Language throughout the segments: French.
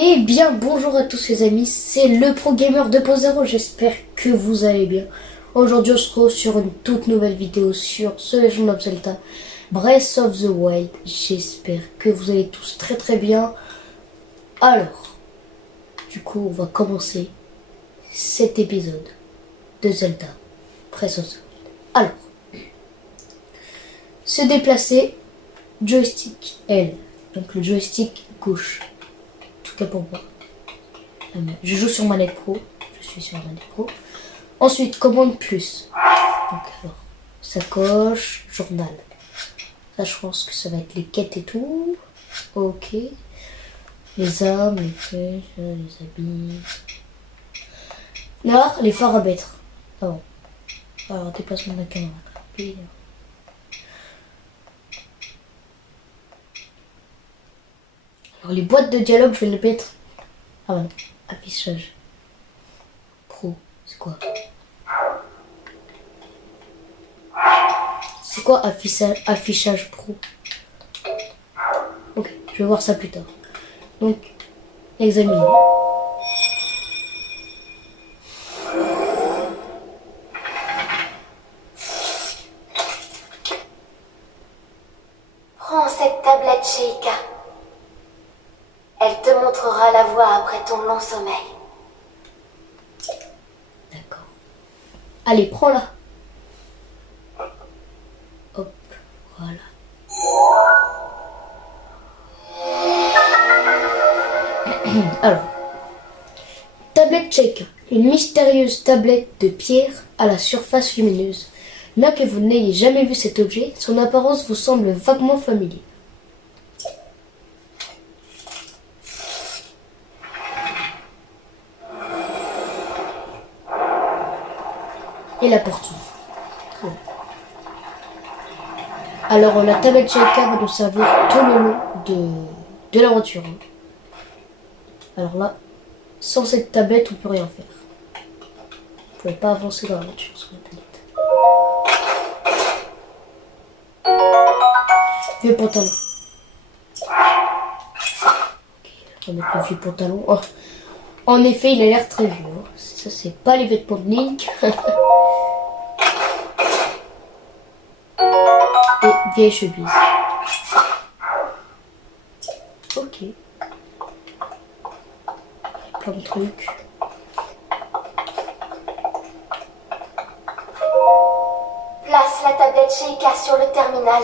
Eh bien, bonjour à tous les amis, c'est le Pro Gamer 2.0, j'espère que vous allez bien. Aujourd'hui, on se retrouve sur une toute nouvelle vidéo sur The Legend of Zelda Breath of the Wild. J'espère que vous allez tous très très bien. Alors, du coup, on va commencer cet épisode de Zelda Breath of the Wild. Alors, se déplacer, joystick L, donc le joystick gauche. Pour moi. Je joue sur manette pro. Je suis sur manette pro. Ensuite, commande plus. Donc, alors, sacoche, journal. Ça, je pense que ça va être les quêtes et tout. Ok. Les armes, les flèches, les habits. Là, les paramètres. Ah bon. Alors, déplacement de la caméra. Alors, les boîtes de dialogue, je vais les mettre. Ah non, affichage. Pro, c'est quoi? C'est quoi affichage pro? Ok, je vais voir ça plus tard. Donc, examiner. Prends cette tablette, Sheikah. Elle te montrera la voie après ton long sommeil. D'accord. Allez, prends-la. Hop, voilà. Alors, tablette check. Une mystérieuse tablette de pierre à la surface lumineuse. Bien que vous n'ayez jamais vu cet objet, son apparence vous semble vaguement familier. Et la porte s'ouvre. Alors la tablette Sheikah va nous servir tout le long de l'aventure. Alors là, sans cette tablette, on peut rien faire. Vous pouvez pas avancer dans l'aventure sur la tablette. Vieux pantalon. Ok, on va mettre le vieux pantalon. Oh. En effet, il a l'air très vieux. Ça, c'est pas les vêtements de Link. Et vieille chemise. Ok. Plein de trucs. Place la tablette Sheikah sur le terminal.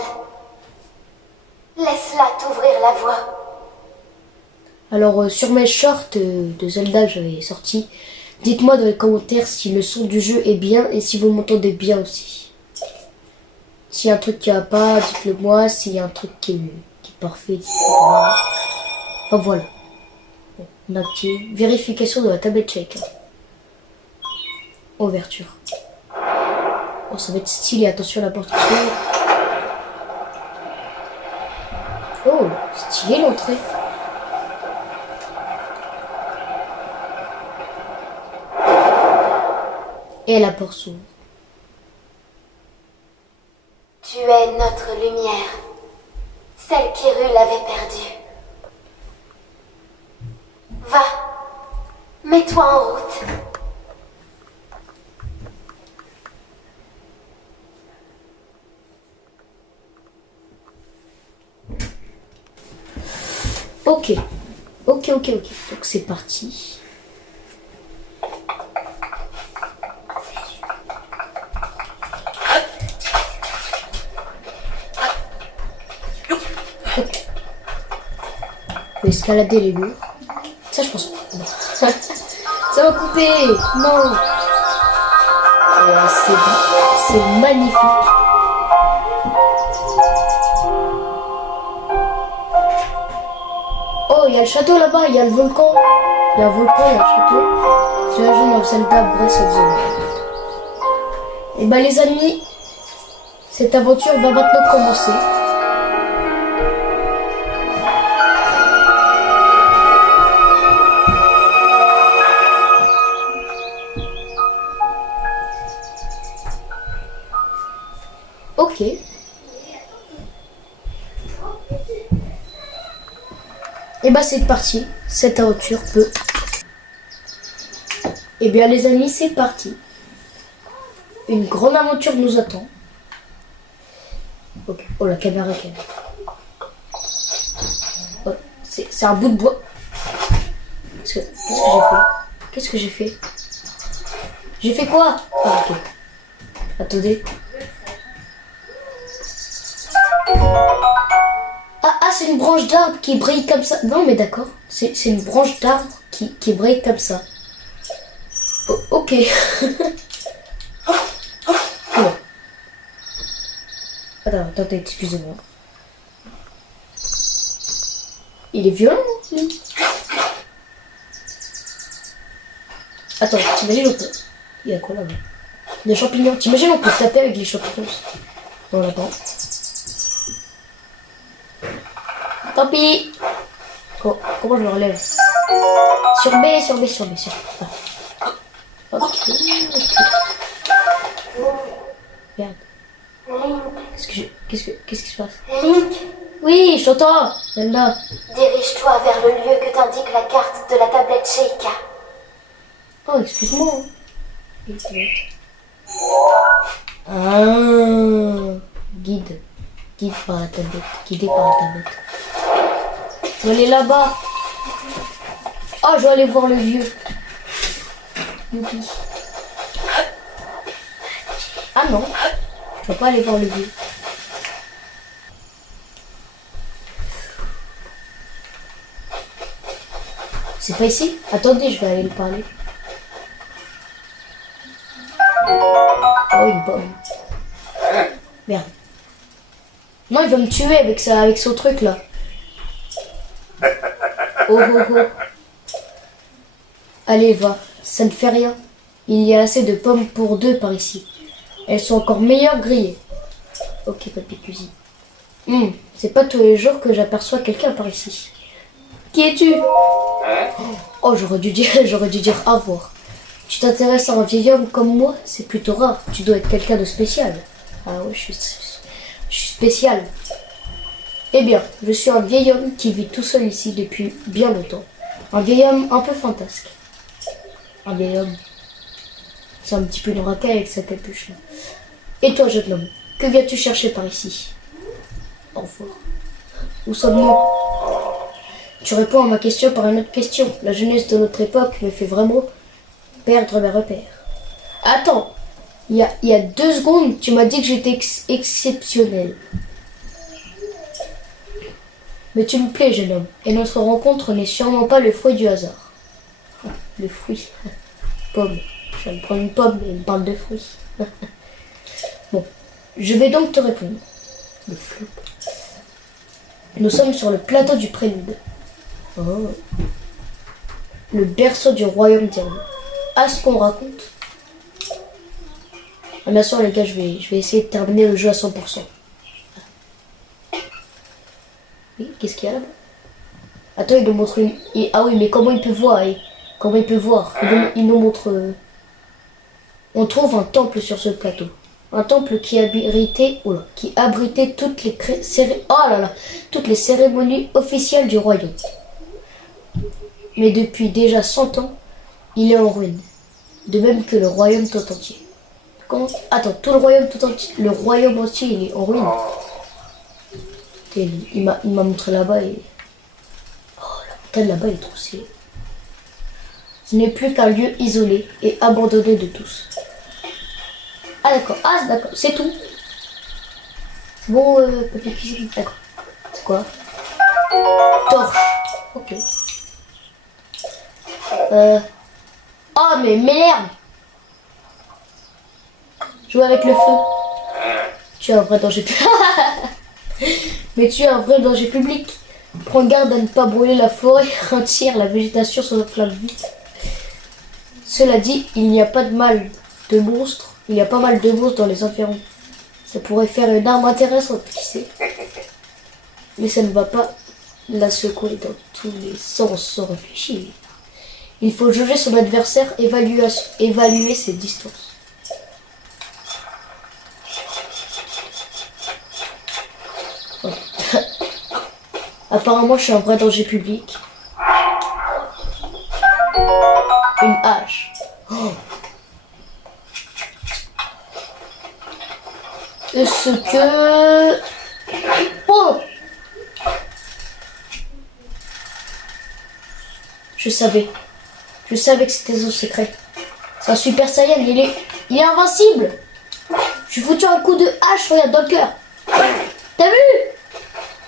Laisse-la t'ouvrir la voie. Alors sur mes shorts de Zelda que j'avais sorti, dites-moi dans les commentaires si le son du jeu est bien et si vous m'entendez bien aussi. S'il y a un truc qui va pas, dites-le moi. S'il y a un truc qui est parfait, dites-le moi. Enfin voilà. Bon, on active. Vérification de la tablette Sheikah. Ouverture. Oh, ça va être stylé. Attention, la porte s'ouvre. Oh, stylé l'entrée. Et la porte s'ouvre. Tu es notre lumière. Celle qu'Hyrule avait perdue. Va. Mets-toi en route. Ok. Ok. Donc c'est parti. On peut escalader les murs. Ça, je pense pas. Non. Ça va couper. Non. Oh, c'est magnifique. Oh, il y a le château là-bas. Il y a le volcan. Il y a un volcan, il y a le château. The Legend of Zelda Breath of the Wild. Et bah les amis, cette aventure va maintenant commencer. Ok. Et bah c'est parti. Cette aventure peut... Eh bien les amis, c'est parti. Une grande aventure nous attend. Ok. Oh la caméra est calme. Oh, c'est un bout de bois. Qu'est-ce que j'ai fait? Qu'est-ce que j'ai fait? J'ai fait quoi? Ah ok. Attendez. Ah, c'est une branche d'arbre qui brille comme ça. Non mais d'accord. C'est une branche d'arbre qui brille comme ça. Oh, ok. Bon. Attendez, excusez-moi. Il est violent, lui. Attends, t'imagines on peut... Il y a quoi là-bas? Des champignons. T'imagines on peut taper avec les champignons? Non, là-bas. Tant pis. Comment je le relève? Sur B, sur B, sur B, sur B. Ah. Ok. Merde. Qu'est-ce qui se passe? Link, Oui, je t'entends. Là. dirige-toi vers le lieu que t'indique la carte de la tablette Sheikah. Oh, excuse-moi. Ah. Guide. Guide par la tablette. Guidé par la tablette. Je vais aller là-bas. Oh, je vais aller voir le vieux. Youpi. Ah non. Je peux pas aller voir le vieux. C'est pas ici? Attendez, je vais aller le parler. Oh, une pomme. Merde. Non, il va me tuer avec son truc là. Oh oh oh. Allez, va. Ça ne fait rien. Il y a assez de pommes pour deux par ici. Elles sont encore meilleures grillées. Ok, papy cuisine. C'est pas tous les jours que j'aperçois quelqu'un par ici. Qui es-tu? Oh, j'aurais dû dire avoir. Tu t'intéresses à un vieil homme comme moi? C'est plutôt rare. Tu dois être quelqu'un de spécial. Ah ouais, je suis spécial. Eh bien, je suis un vieil homme qui vit tout seul ici depuis bien longtemps. Un vieil homme un peu fantasque. Un vieil homme. C'est un petit peu une racaille avec sa capuche. Là. Et toi, jeune homme, que viens-tu chercher par ici? Au revoir. Où sommes-nous? Tu réponds à ma question par une autre question. La jeunesse de notre époque me fait vraiment perdre mes repères. Attends, il y a 2 secondes, tu m'as dit que j'étais exceptionnel. Mais tu me plais, jeune homme, et notre rencontre n'est sûrement pas le fruit du hasard. Le fruit. Pomme. Je viens de prendre une pomme et il me parle de fruits. Bon, je vais donc te répondre. Le flop. Nous sommes sur le plateau du Prélude. Oh. Le berceau du royaume d'Irlande. À ce qu'on raconte. Ah, bien sûr, les gars, je vais essayer de terminer le jeu à 100%. Oui, qu'est-ce qu'il y a là-bas? Attends, il nous montre une... Ah oui, mais comment il peut voir? Comment il peut voir? Il nous montre... On trouve un temple sur ce plateau. Un temple qui abritait toutes les cérémonies officielles du royaume. Mais depuis déjà 100 ans, il est en ruine. De même que le royaume tout entier. Comment? Attends, tout le royaume tout entier. Le royaume entier, il est en ruine. Il m'a montré là-bas et... Oh, la montagne là-bas, elle est trop stylée. Ce n'est plus qu'un lieu isolé et abandonné de tous. Ah d'accord, c'est tout. Bon, papier cuisine, d'accord. C'est quoi? Torche. Ok. Oh mais merde! Jouer avec le feu. Tu es un vrai danger public. Mais tu es un vrai danger public. Prends garde à ne pas brûler la forêt entière, la végétation s'enflamme vite. Cela dit, il n'y a pas de monstres. Il y a pas mal de monstres dans les environs. Ça pourrait faire une arme intéressante, qui sait. Mais ça ne va pas la secouer dans tous les sens sans réfléchir. Il faut juger son adversaire, évaluer ses distances. Ouais. Apparemment, je suis un vrai danger public. une hache. Oh. Est-ce que... Oh! Je savais que c'était son secret. C'est un super saiyan, il est invincible. Je lui foutu un coup de hache, regarde, dans le cœur. T'as vu?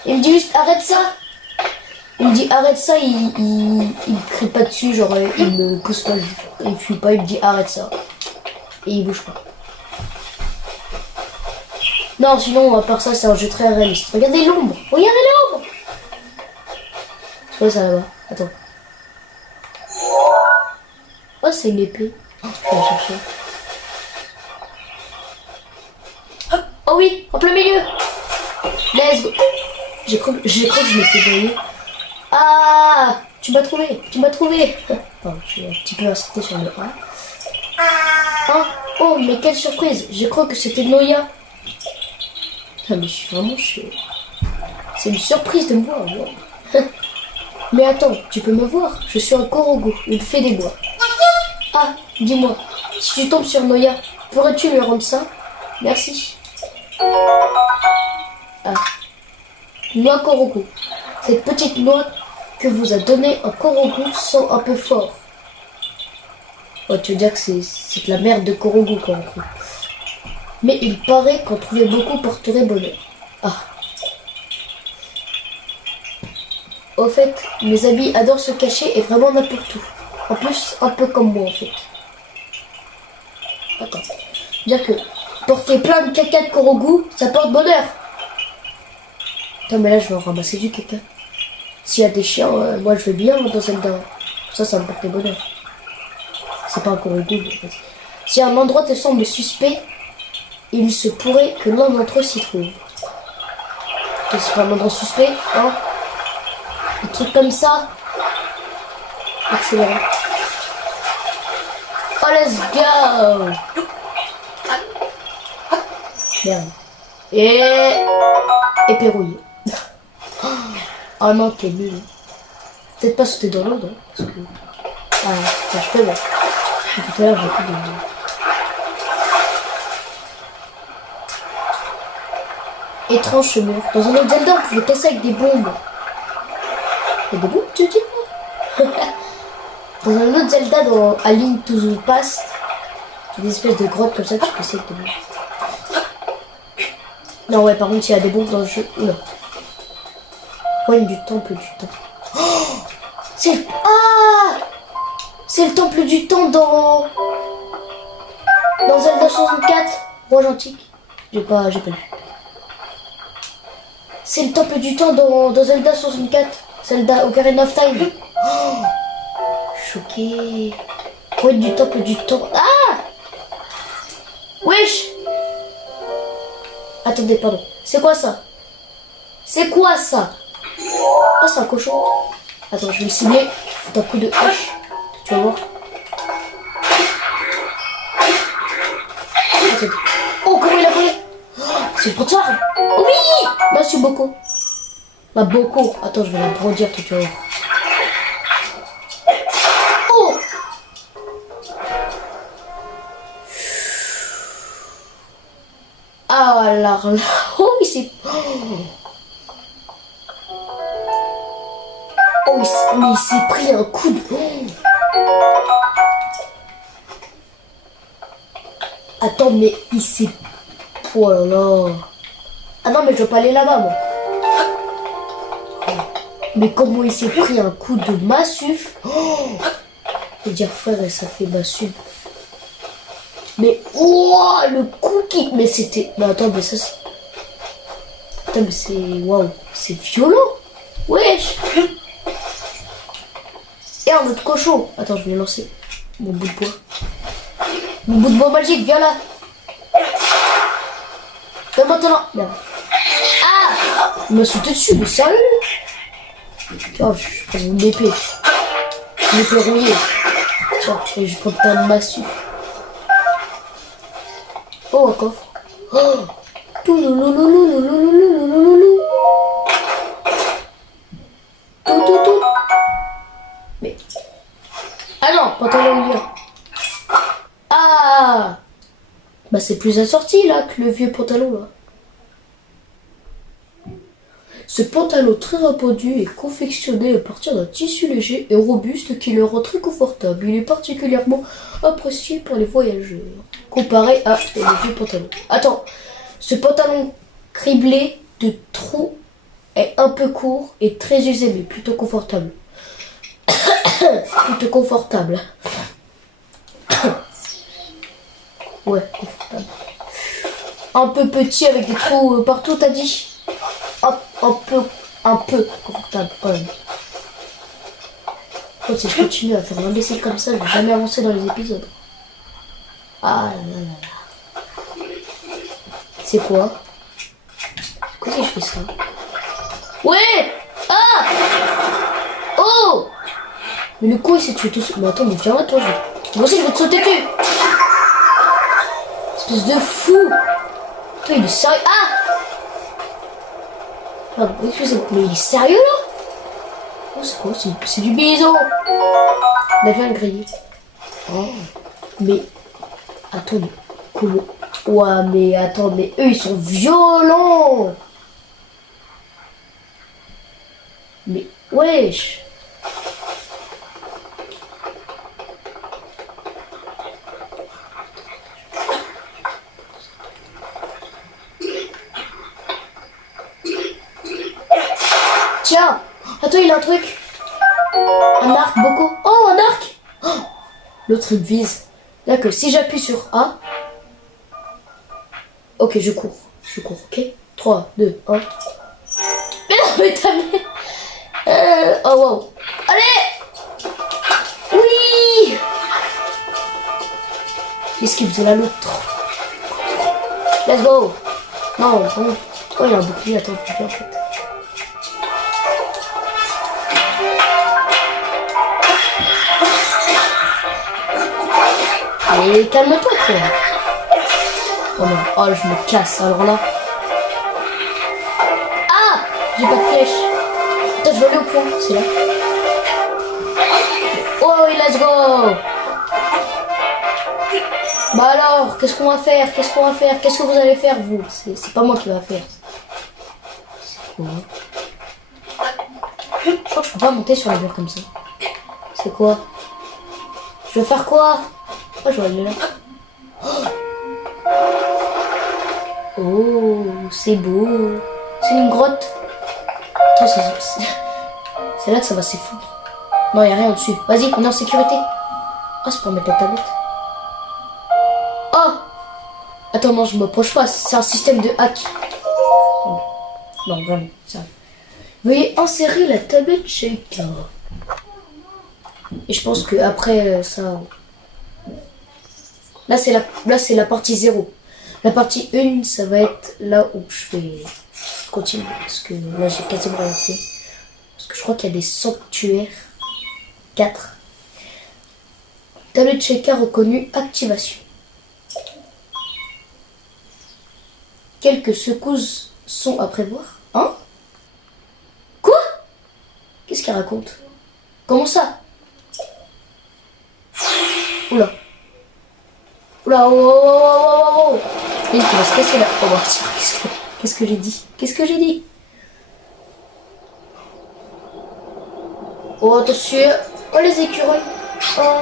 Il me dit juste arrête ça. Il me dit arrête ça, il crie pas dessus, genre il me pousse pas, il fuit pas, il me dit arrête ça. Et il bouge pas. Non, sinon, à part ça, c'est un jeu très réaliste. Regardez l'ombre. Regardez l'ombre. C'est quoi ça là-bas? Attends. Oh, c'est une épée. Oh, je vais la chercher. Oh oui, en plein milieu. Let's go. J'ai cru que je m'étais grillé. Ah, tu m'as trouvé. Pardon, j'ai un petit peu insisté sur le A. Ah, oh, mais quelle surprise. J'ai cru que c'était Noya. Ah, mais je suis vraiment chier. C'est une surprise de moi. Wow. Mais attends, tu peux me voir. Je suis un Korogu, une fée des bois. Ah, dis-moi, si tu tombes sur Noya, pourrais-tu lui rendre ça? Merci. Ah. Noix Korogu. Cette petite noix que vous a donnée un Korogu sent un peu fort. Oh, tu veux dire que c'est de la merde de Korogu, Korogu. Mais il paraît qu'en trouver beaucoup porterait bonheur. Ah. Au fait, mes amis adorent se cacher et vraiment n'importe où. En plus, un peu comme moi en fait. Attends. Dire que porter plein de caca de Korogu, ça porte bonheur. Attends, mais là je vais en ramasser du caca. S'il y a des chiens, moi je vais bien dans Zelda. Ça me porte bonheur. C'est pas un Korogu. En fait. Si un endroit te semble suspect, il se pourrait que l'un d'entre eux s'y trouve. C'est pas un endroit suspect, hein? Des trucs comme ça. Accéléré. Oh, let's go! Merde. Et pérouillé. Oh non, t'es nul. Peut-être pas sauter dans l'eau, non? Parce que... Ah, je peux, là. Tout à l'heure, j'ai plus de... Étrange ce mur. Dans un autre Zelda, on pouvait casser avec des bombes. Il y a des bombes, tu dis quoi? Dans un autre Zelda, dans A Link to the Past, il y a des espèces de grottes comme ça, tu peux essayer de... Non, ouais, par contre, il y a des bombes dans le jeu. Oula. Coin du temple du temps. Oh, c'est... Ah, c'est le temple du temps dans Zelda 64. Roi gentil. J'ai pas lu. C'est le temple du temps dans Zelda 64. Zelda Ocarina of Time. Oh, choqué. Coin du temple du temps. Ah, wesh. Attendez, pardon. C'est quoi ça? C'est quoi ça? Ah, c'est un cochon. Attends, je vais le cibler. Faut un coup de hache. Tu vas voir. Attends. Oh, comment il a volé? Oh, c'est le trottoir. Oui. Merci beaucoup. Ma Boko. Attends, je vais la brandir, tu vas voir. Oh. Ah là là. Oh, mais c'est... Oh, mais il s'est pris un coup de... Attends, mais il s'est... Oh là là. Ah non, mais je veux pas aller là-bas, moi. Mais comment il s'est pris un coup de massue. Oh, je veux dire, frère, ça fait massue. Mais... Oh, le coup qui... Mais c'était... Mais attends, mais ça... Attends, mais c'est... Waouh. C'est violent. Wesh. Et un autre cochon. Attends, je vais lancer mon bout de bois. Mon bout de bois magique, viens là. Et maintenant. Merde. Ah, il m'a sauté dessus, mais sérieux? Tiens, je prends mon épée. Une épée rouillée. Tiens, et je prends plein de massue. Oh, un coffre. Oh. Mais... Ah non. pantalon lien. Ah! Bah c'est plus assorti là que le vieux pantalon là. Ce pantalon très répandu est confectionné à partir d'un tissu léger et robuste qui le rend très confortable. Il est particulièrement apprécié par les voyageurs, comparé à les vieux pantalons. Attends, ce pantalon criblé de trous est un peu court et très usé, mais plutôt confortable. Plutôt confortable. Ouais, confortable. Un peu petit avec des trous partout, t'as dit? Un peu confortable quand même. Oh, si je continue à faire l'imbécile comme ça, je vais jamais avancer dans les épisodes. Ah là là là. C'est quoi? Pourquoi je fais ça? Ouais! Ah! Oh! Mais le coup il s'est tué tout seul. Mais attends, mais viens là toi. Moi aussi je vais te sauter dessus. Espèce de fou! Toi il est sérieux. Ah! Pardon, excusez-moi, mais il est sérieux là? Oh, c'est quoi? C'est du bison! Il a fait un grillé. Oh. Mais. Attends, mais comment? Ouais, mais attends, mais eux ils sont violents! Mais wesh! Tiens! Attends, il a un truc! Un arc, beaucoup. Oh, un arc! Oh, l'autre il vise. D'accord, si j'appuie sur A. Ok, je cours. Je cours, ok? 3, 2, 1. Mais non, mais t'as mis. Oh wow. Allez! Oui! Esquive de la l'autre. Let's go! Non, bon. Oh, il y a un bouclier, attends, bouclier en fait. Allez, calme-toi, quoi. Oh non, oh, je me casse, alors là. Ah! J'ai pas de flèche. Attends, je vais aller au point, c'est là. Oh oui, let's go! Bah alors, qu'est-ce qu'on va faire? Qu'est-ce qu'on va faire? Qu'est-ce que vous allez faire, vous? C'est pas moi qui va faire. C'est quoi? Je crois que je peux pas monter sur les murs comme ça. C'est quoi? Je vais faire quoi? Oh, je vais aller là. Oh, c'est beau. C'est une grotte. Attends, c'est là que ça va s'effondrer. Non, il n'y a rien au-dessus. Vas-y, on est en sécurité. Oh, c'est pour mettre la tablette. Oh! Attends, non, je m'approche pas. C'est un système de hack. Non, vraiment, ça. Veuillez insérer la tablette shaker. Et je pense que après ça... Là, c'est la partie 0. La partie 1, ça va être là où je vais continuer. Parce que là, j'ai quasiment arrêté. Parce que je crois qu'il y a des sanctuaires. 4. Tablette shaker reconnue, activation. Quelques secousses sont à prévoir. Hein? Quoi? Qu'est-ce qu'il raconte? Comment ça? Oula. Oula, oh, oh, oh, oh, oh. Il va se casser là. Oh, bah, tiens, qu'est-ce que j'ai dit? Qu'est-ce que j'ai dit? Oh, attention. Oh, les écureuils. Oh.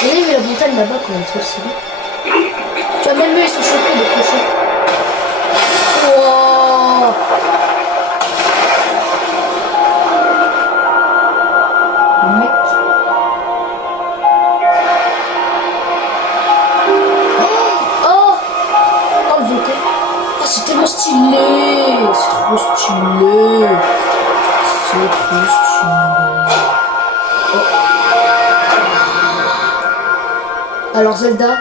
Vous avez vu la montagne là-bas, comment elle est trop stylée. Tu vois, même eux, ils sont choqués de cochons. Wow. Le mec. C'est tellement stylé! C'est trop stylé! C'est trop stylé! Oh. Alors Zelda,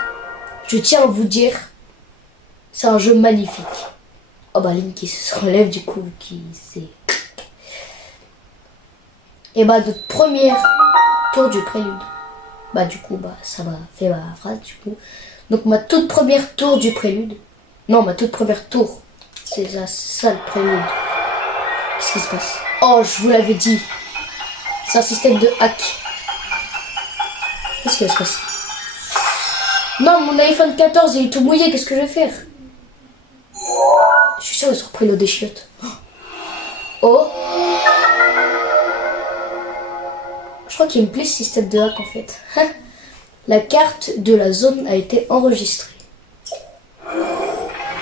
je tiens à vous dire, c'est un jeu magnifique. Oh bah Link qui se relève du coup, qui sait. Et bah notre première tour du prélude. Bah du coup, bah ça m'a fait ma phrase du coup. Donc ma toute première tour du prélude. Non, ma toute première tour. C'est ça le prélude. Qu'est-ce qui se passe? Oh, je vous l'avais dit. C'est un système de hack. Qu'est-ce qui va se passer? Non, mon iPhone 14, il est tout mouillé, qu'est-ce que je vais faire? Je suis sûre qu'ils ont repris l'eau des chiottes. Oh! Je crois qu'il me plaît ce système de hack en fait. La carte de la zone a été enregistrée.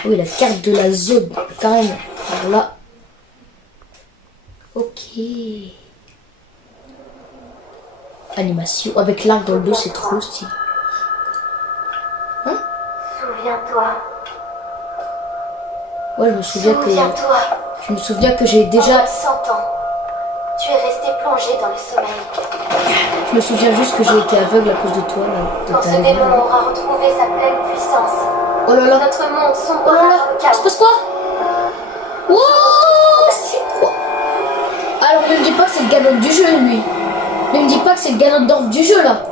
Oui, la carte de la zone, carrément. Alors là. Ok. Animation. Avec l'arc dans le dos, c'est trop stylé. Hein? Souviens-toi. Ouais, je me souviens que. Souviens-toi. Je me souviens que j'ai déjà. Pendant 100 ans, tu es resté plongé dans le sommeil. Je me souviens juste que j'ai été aveugle à cause de toi, là. Quand ce démon aura retrouvé sa pleine puissance, Oh là là. notre monde Oh sombrera là dans là. le Il se chaos. passe quoi? Wow, c'est quoi? Alors ne me dis pas que c'est le gamin du jeu, lui. Ne me dis pas que c'est le gamin d'or du jeu, là.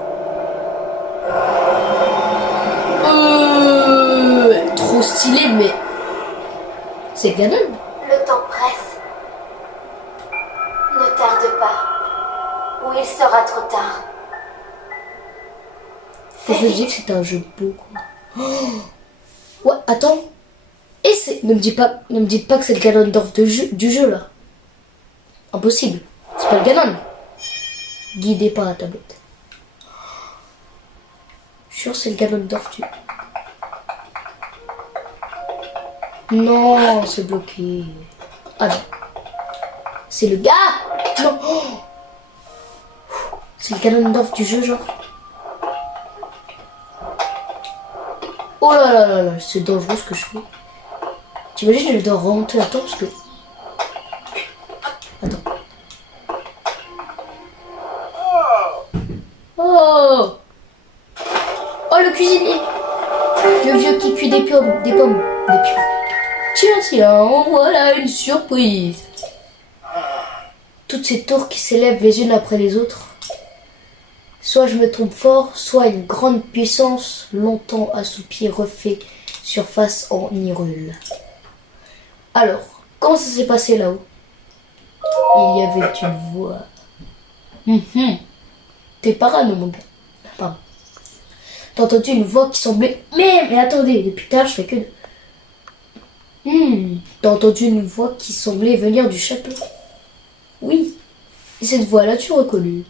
Trop stylé, mais... C'est Ganon. Le temps presse. Ne tarde pas, ou il sera trop tard. Faut que je dise que c'est un jeu beau, quoi. Ouais, attends. Et c'est... Ne me dites pas que c'est le Ganondorf du jeu, là. Impossible. C'est pas le Ganon. Guidé par la tablette. Je suis sûr que c'est le Ganondorf du... Non, c'est bloqué. Ah non. C'est le gars. Non. C'est le Ganondorf du jeu, genre. Oh là là là là, c'est dangereux ce que je fais. T'imagines, je dois remonter la tour parce que... Attends. Oh. Oh, le cuisinier. Le vieux qui cuit des pommes. Des pommes. Tiens, voilà une surprise. Toutes ces tours qui s'élèvent les unes après les autres. Soit je me trompe fort, soit une grande puissance, longtemps assoupie, refait surface en Hyrule. Alors, comment ça s'est passé là-haut? Il y avait une voix. T'es parano, mon gars. Pardon. T'as entendu une voix qui semblait... Mais attendez, depuis tard, je fais que de... T'as entendu une voix qui semblait venir du château. Oui. Et cette voix-là, tu reconnais.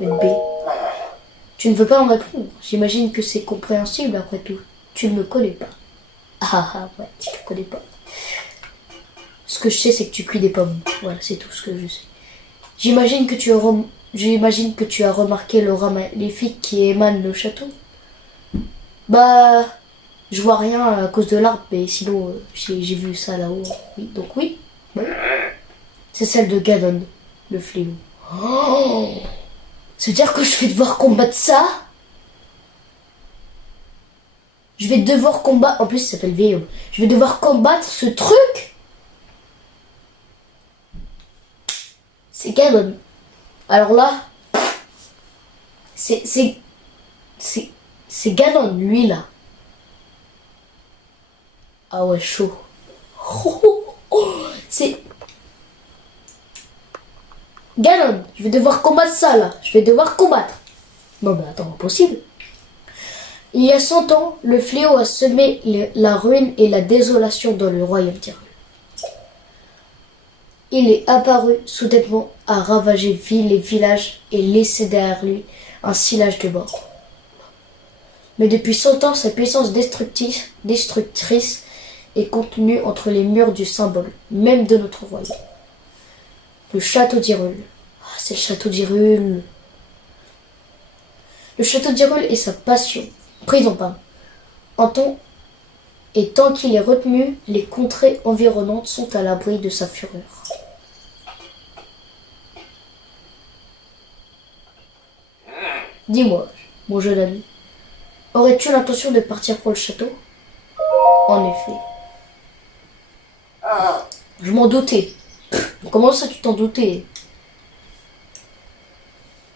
Mais B. Tu ne veux pas en répondre. J'imagine que c'est compréhensible après tout. Tu ne me connais pas. Ouais, tu ne me connais pas. Ce que je sais, c'est que tu cuis des pommes. Voilà, c'est tout ce que je sais. J'imagine que tu as remarqué l'aura maléfique qui émane le château. Bah, je vois rien à cause de l'arbre, mais sinon, j'ai vu ça là-haut. Oui, donc oui. C'est celle de Ganon, le fléau. Oh, c'est-à-dire que je vais devoir combattre ça? Je vais devoir combattre... En plus, ça s'appelle Veillum. Je vais devoir combattre ce truc? C'est Ganon. Alors là... C'est Ganon, lui, là. Ah ouais, chaud. C'est... Ganon, je vais devoir combattre ça, là. Je vais devoir combattre. Non, mais attends, impossible. Il y a 100 ans, le fléau a semé la ruine et la désolation dans le royaume d'Hyrule. Il est apparu soudainement à ravager villes et villages et laisser derrière lui un sillage de mort. Mais depuis 100 ans, sa puissance destructrice est contenue entre les murs du symbole, même de notre royaume. Le château d'Hyrule. Ah, c'est le château d'Hyrule. Le château d'Hyrule est sa passion. Prison, pardon. Et tant qu'il est retenu, les contrées environnantes sont à l'abri de sa fureur. Dis-moi, mon jeune ami, aurais-tu l'intention de partir pour le château? En effet. Je m'en doutais. Comment ça tu t'en doutais?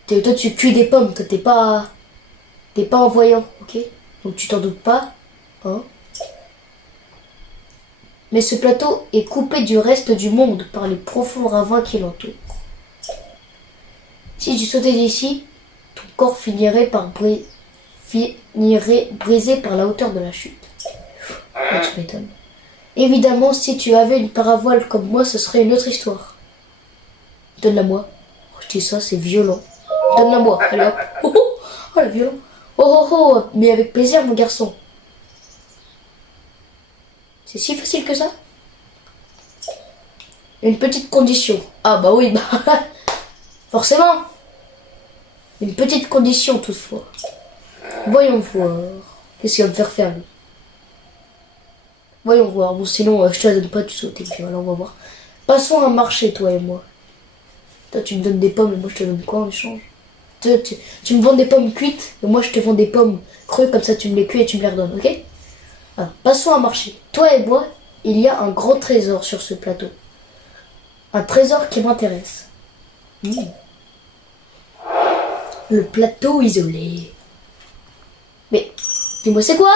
Toi tu cuis des pommes, toi t'es pas en voyant, ok? Donc tu t'en doutes pas, hein? Mais ce plateau est coupé du reste du monde par les profonds ravins qui l'entourent. Si tu sautais d'ici, ton corps finirait brisé par la hauteur de la chute. Ouais, tu m'étonnes. Évidemment, si tu avais une paravoile comme moi, ce serait une autre histoire. Donne-la-moi. Oh, je dis ça, c'est violent. Donne-la-moi. Allez hop. Oh, oh, oh, la violence. Oh, oh, oh, mais avec plaisir, mon garçon. C'est si facile que ça? Une petite condition. Ah bah oui, bah forcément. Une petite condition toutefois. Voyons voir. Qu'est-ce qu'il va me faire faire lui? Voyons voir. Bon sinon je te la donne pas, tu sautes. Alors on va voir. Passons à un marché, toi et moi. Toi tu me donnes des pommes et moi je te donne quoi en échange? Tu me vends des pommes cuites et moi je te vends des pommes creuses, comme ça tu me les cuis et tu me les redonnes, ok? Alors, passons à un marché. Toi et moi, il y a un gros trésor sur ce plateau. Un trésor qui m'intéresse. Le plateau isolé. Mais, dis-moi c'est quoi?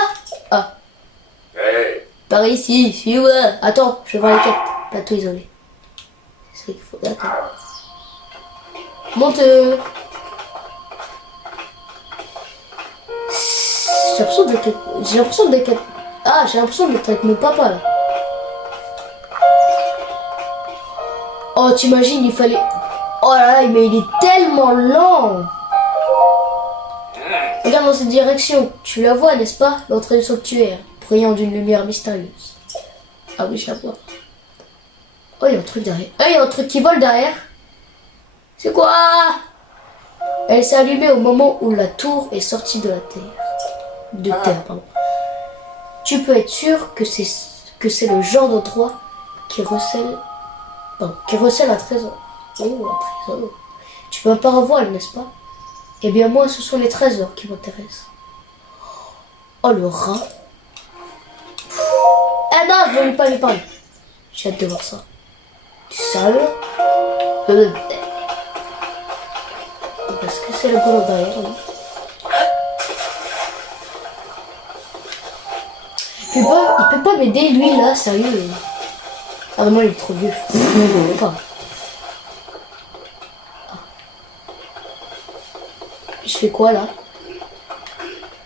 Ah. Hey. Par ici, suis-moi. Attends, je vais voir les quêtes. Plateau isolé. C'est qu'il faut... Attends. Monte. J'ai l'impression d'être... Ah, j'ai l'impression d'être avec mon papa là. Oh, t'imagines, il fallait... Oh là là, mais il est tellement lent. Regarde dans cette direction. Tu la vois, n'est-ce pas? L'entrée du sanctuaire, brillant d'une lumière mystérieuse. Ah oui, je la vois. Oh, il y a un truc derrière. Oh, il y a un truc qui vole derrière. C'est quoi? Elle s'est allumée au moment où la tour est sortie de la terre. Pardon. Tu peux être sûr que c'est le genre d'endroit qui recèle un trésor. Oh, un trésor. Tu veux un paravoile, n'est-ce pas? Eh bien moi, ce sont les trésors qui m'intéressent. Oh, le rat. Ah non, je ne veux pas lui parler. J'ai hâte de voir ça. Tu sale. Est-ce que c'est le boulot derrière, là? Il peut pas m'aider, lui, là, sérieux. Ah, vraiment, il est trop vieux. Enfin. Je fais quoi, là?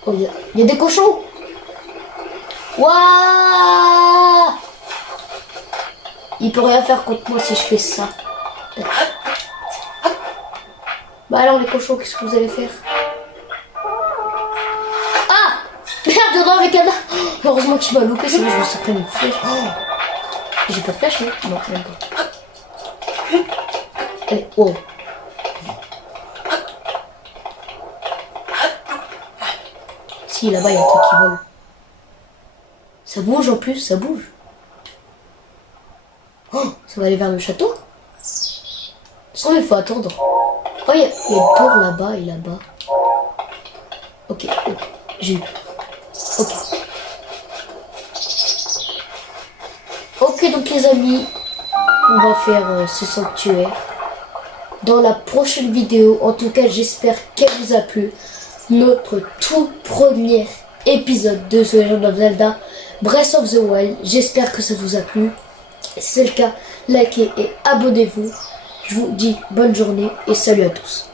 Oh, il y a des cochons. Waouh! Il peut rien faire contre moi si je fais ça. Bah alors, les cochons, qu'est-ce que vous allez faire? Ah! Merde, dans avec Anna! Heureusement qu'il m'a loupé, sinon je me serais pris une flèche. Oh. J'ai pas de flèche, non? Non, même pas. Allez, oh. Si, là-bas, il y a un truc qui vole. Ça bouge en plus, ça bouge. Oh, ça va aller vers le château? Sans, il faut attendre. Oh, il y a une tour là-bas et là-bas. Ok, oh, j'ai eu peur. Ok. Ok, donc les amis, on va faire ce sanctuaire dans la prochaine vidéo. En tout cas, j'espère qu'elle vous a plu. Notre tout premier épisode de The Legend of Zelda Breath of the Wild. J'espère que ça vous a plu. Si c'est le cas, likez et abonnez-vous. Je vous dis bonne journée et salut à tous.